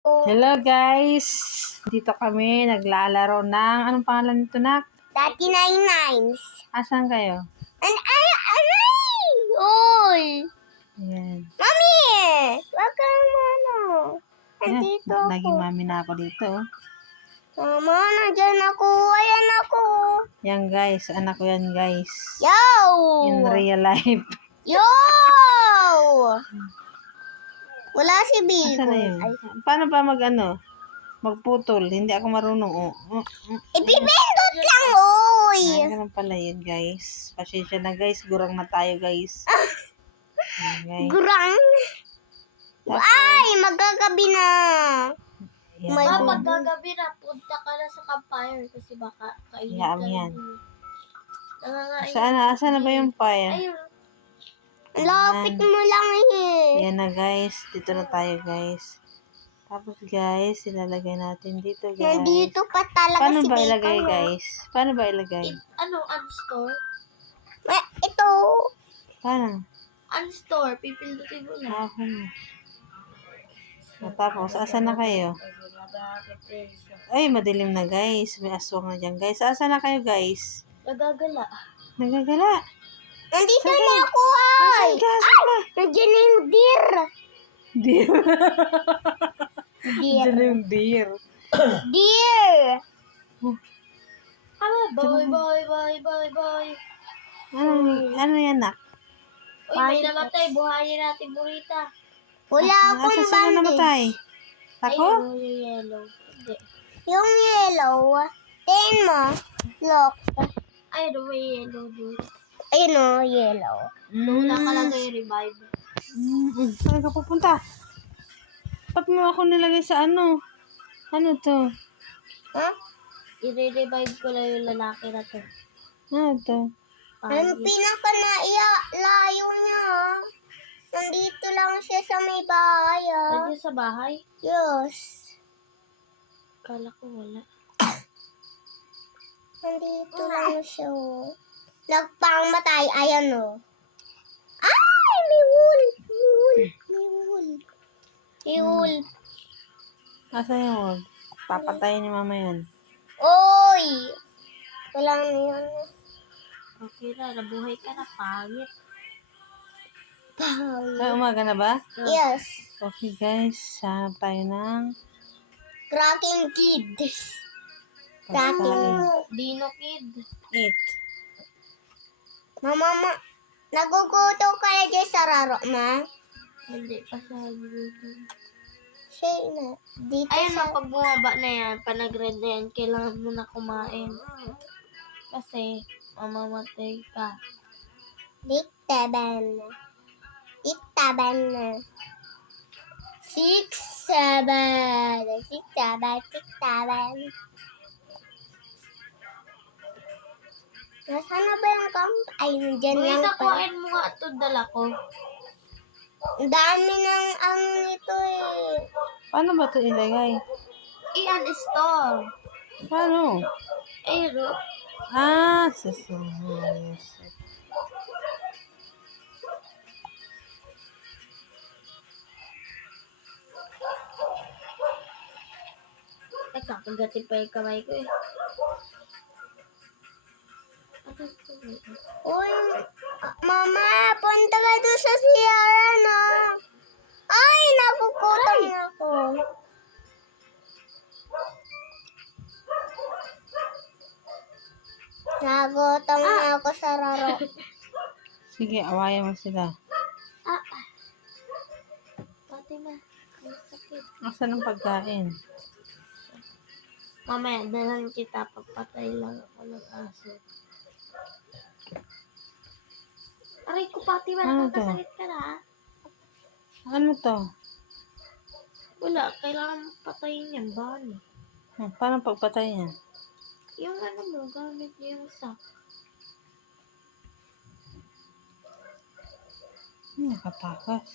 Hello guys! Dito kami naglalaro ng anong pangalan nito, nak? 39. Asan kayo? Aray! Oy! Ayan. Mami! Wag ka naman Ayan. Nandito ako. Naging mami na ako dito. Mama, nandyan ako. Ayan ako. Yan guys, anak ko yan guys. Yo! In real life. Yo! Wala si Bigo. Asan na yun? Paano ba magputol? Hindi ako marunong. Ipipindot lang, oy! Ganun pala yun guys. Pasensya na guys, gurang na tayo guys. Ayan, guys. Gurang. Tapos, Ay, magkagabi na. yan. May Kapag gagabi na, punta ka na sa campfire kasi baka kainin Yan, ka yan. Nangangain. Saan na ba yung fire? Ayun. Lapit mo lang eh. Yan na guys, dito na tayo guys. Tapos guys, ilalagay natin dito guys. Nandito pa talaga Paano si ba Bacon. ilagay guys? Paano ba ilagay? Unstore? Ito. Paano? Unstore. Pipindutin mo na. Ako na. Tapos, asan na kayo? Ay, madilim na guys. May aswang na dyan guys. Asan na kayo guys? Nagagala. Nagagala. Nandito na ako Asan ay. ka? Asan ka? Nandiyan na yung deer. Deer. Deer. Diyan na yung deer. Deer. Bye. Ano yan nak? Uy, may namatay. Buhayin natin burita. Wala akong Asa sino bandage. namatay? Ako? Ayun, yung yellow. Hindi. Yung yellow. Tingin mo. Look. Ayun, may yellow doon. Ayun o, yellow. Doon nakalagay revive. Saan ka pupunta? Ba't mo ako nilagay sa ano? Ano to? Ha? I-revive ko lang yung lalaki na to. Ano to? Ang pinaka-layo niya. Nandito lang siya sa may bahay. Nandiyan sa bahay? Yes. Kala ko wala. Nandito lang siya. Nagpangmatay. Ayan o. Ay! May wool. May wool. Asan yung wag? Papatayin ni mama yan. Oy! Wala na yan. Okay na, nabuhay ka na, pangit. Ay, umaga na ba? Yes. Okay guys, hanap tayo ng Cracking Kid. pagkain. Dino Kid. Eat. Mama, naguguto ka na dyan sa raro, ma? Hindi pa sabi dito. Siya na. Dito Ayun sa... na, pag bumaba na yan, panag-red na yan, kailangan mo na kumain. Kasi, mamamatay ka. Diktaban. 6, 7. 6, 7. Nasaan na ba yung camp? Ay, nandyan lang Burita, pala. kuhain mo nga ito, dala ko. Ang dami ng ano nito eh. Paano ba ito ilagay? I-uninstall. Paano? Ayun, Susunod. teka, kagatin pa yung kamay ko eh. Uy, mama, punta ka doon sa Sierra na. Ay, nakukutom na ako. Nagutom na ako sa raro. Sige, awayan mo sila. Fatima, ang sakit. Asan ang pagkain? Mamaya, dalhan kita, papatay lang ako ng aso. Aray ko, Fatima, Ano to? nakakasakit ka na ha? Ano to? Wala, kailangan patayin yan, bani. Paano pagpatay niya? Yung ano mo, gamit niya yung sack. Nakatakas.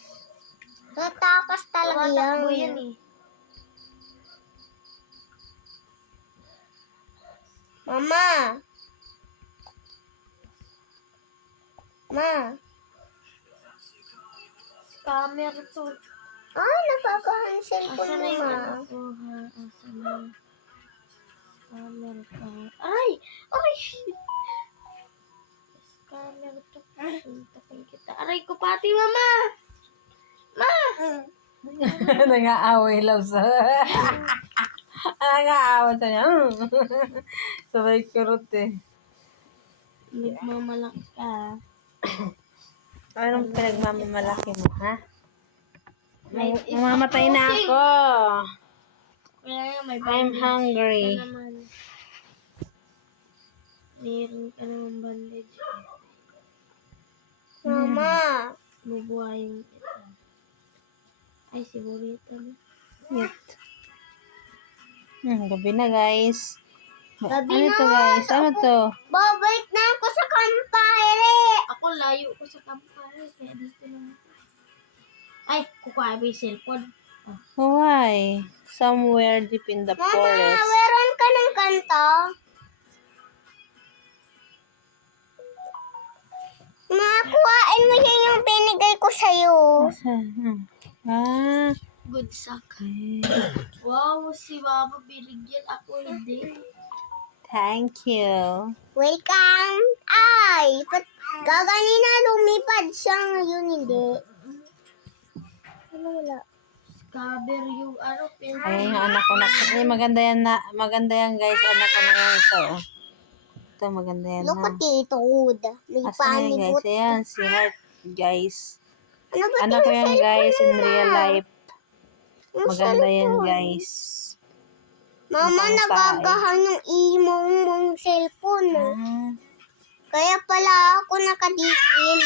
Natakas talaga Tumatakbo yan. yan eh. Mama. Ma. Scammer to. Ay, napagahan cellphone Asa mo, na yung ma. ano ko, ha? Asa na? Scanner ka. Ay! Ay! Shit! Scanner to. Suntakin kita. Aray ko pati, mama! Ma! Nag-aaway lang sa... Nag-aaway sa niya. Sabay kurot eh. Nagmamalak ka. Anong pinagmamamalaki mo, ha? May Mamamatay na ako. Kaya nga, may I'm bandage hungry. ka naman. Meron ka naman bandage. Mama. Bubuhayin kita. Ay, si Burrito na. Yet. Gabi na, guys. Gabi Ano na, to, guys? Ano to? Babalik na ako sa kampare. Ako layo ko sa kampare. Kaya dito lang ako. Ay, kukuha ba yung cellphone? Oh. Why? Somewhere deep in the Mama, forest. meron ka ng kanto? Makakuhain mo yun yung binigay ko sa'yo. Asan? Ah. Good sack. Okay. Wow, si Baba binigyan ako hindi. Thank you. Welcome. Ay, gaganina lumipad siya ngayon, hindi. Wala. Cover yung ano, pencil. Ay, yung anak ko na. Ay, maganda yan na. Maganda yan, guys. Anak ko na yan ito. Ito, maganda yan Look na. at Tito Wood. May Asan yan, guys? panibot. Ayan, si Heart, guys. Ano ba Anak ko yan, guys, in real life. Yung Maganda yan, cellphone? guys. Mama, Mukhang nagagahan yung imong mong cellphone. Ah. Kaya pala ako nakadikil.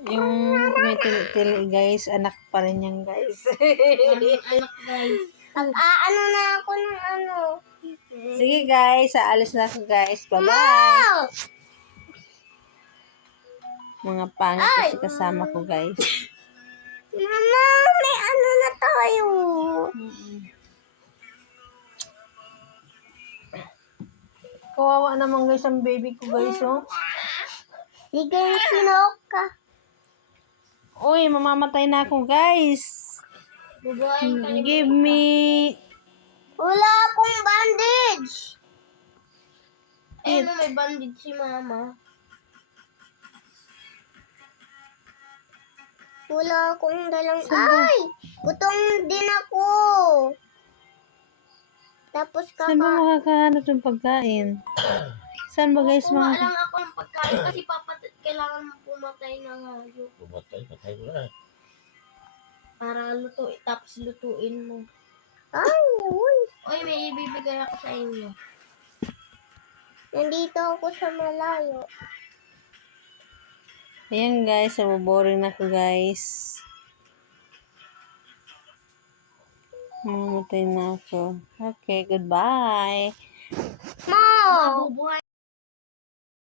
Yung tumitil, guys, anak pa rin yan, guys. Anak guys. Pag-aano na ako ng ano. Sige, guys. Aalis na ako, guys. Bye-bye. Oh! Mga pangit kasi kasama ko, guys. Mama, may ano na tayo. Kawawa naman, guys, ang baby ko, guys, oh. Sige, sinok ka. Uy, mamamatay na ako, guys. Bubuhayin ka ni Give me... Wala akong bandage. Eh, may bandage si mama. Wala akong dalang... Ay! Gutom din ako. Tapos Saan ba kaka... makakahanap ng pagkain? Saan ba, guys, Kuha mga... lang ako ng pagkain kasi kailangan mo pumatay ng hayop. Patay mo na. Para tapos lutuin mo. Ay, uy. Oy, may ibibigay ako sa inyo. Nandito ako sa malayo. Ayan, guys. Naboboring na ako, guys. Mamatay na ako. Okay, goodbye. Mo! Bubuhay